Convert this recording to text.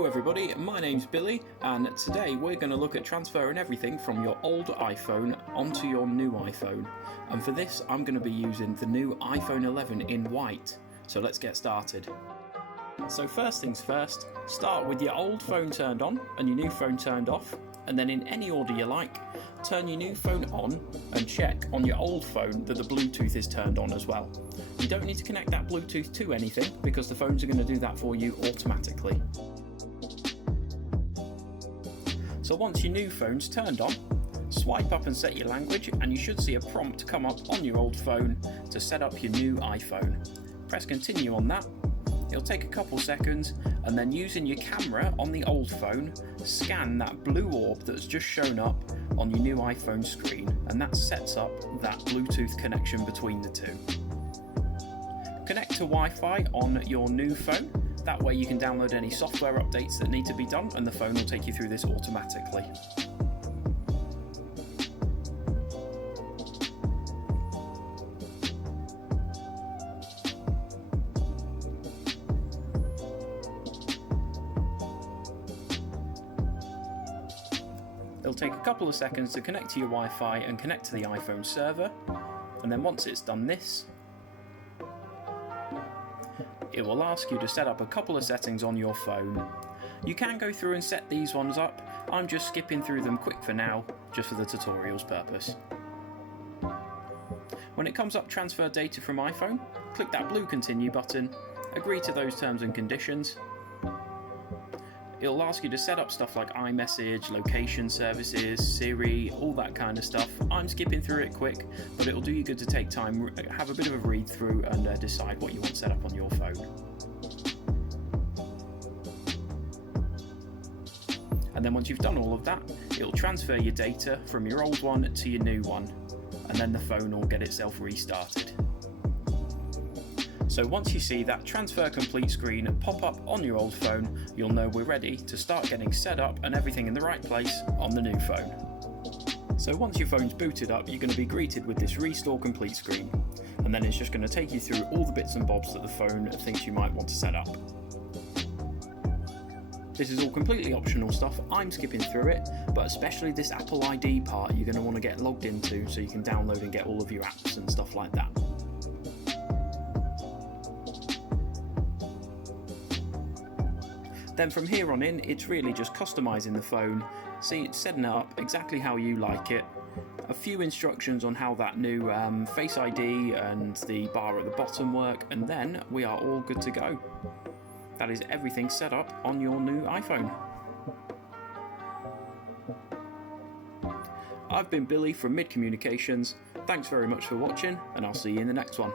Hello everybody, my name's Billy, and today we're going to look at transferring everything from your old iPhone onto your new iPhone. And for this I'm going to be using the new iPhone 11 in white. So let's get started. So first things first, start with your old phone turned on and your new phone turned off, and then in any order you like, turn your new phone on and check on your old phone that the Bluetooth is turned on as well. You don't need to connect that Bluetooth to anything because the phones are going to do that for you automatically. So once your new phone's turned on, swipe up and set your language and you should see a prompt come up on your old phone to set up your new iPhone. Press continue on that. It'll take a couple seconds, and then using your camera on the old phone, scan that blue orb that's just shown up on your new iPhone screen, and that sets up that Bluetooth connection between the two. Connect to Wi-Fi on your new phone. That way you can download any software updates that need to be done, and the phone will take you through this automatically. It'll take a couple of seconds to connect to your Wi-Fi and connect to the iPhone server, and then once it's done this, it will ask you to set up a couple of settings on your phone. You can go through and set these ones up. I'm just skipping through them quick for now, just for the tutorial's purpose. When it comes up transfer data from iPhone, click that blue continue button, agree to those terms and conditions. It'll ask you to set up stuff like iMessage, location services, Siri, all that kind of stuff. I'm skipping through it quick, but it'll do you good to take time, have a bit of a read through and decide what you want set up on your phone. And then once you've done all of that, it'll transfer your data from your old one to your new one, and then the phone will get itself restarted. So once you see that transfer complete screen pop up on your old phone, you'll know we're ready to start getting set up and everything in the right place on the new phone. So once your phone's booted up, you're going to be greeted with this restore complete screen, and then it's just going to take you through all the bits and bobs that the phone thinks you might want to set up. This is all completely optional stuff, I'm skipping through it, but especially this Apple ID part you're going to want to get logged into so you can download and get all of your apps and stuff like that. Then from here on in, it's really just customizing the phone, setting it up exactly how you like it, a few instructions on how that new Face ID and the bar at the bottom work, and then we are all good to go. That is everything set up on your new iPhone. I've been Billy from Mid Communications. Thanks very much for watching, and I'll see you in the next one.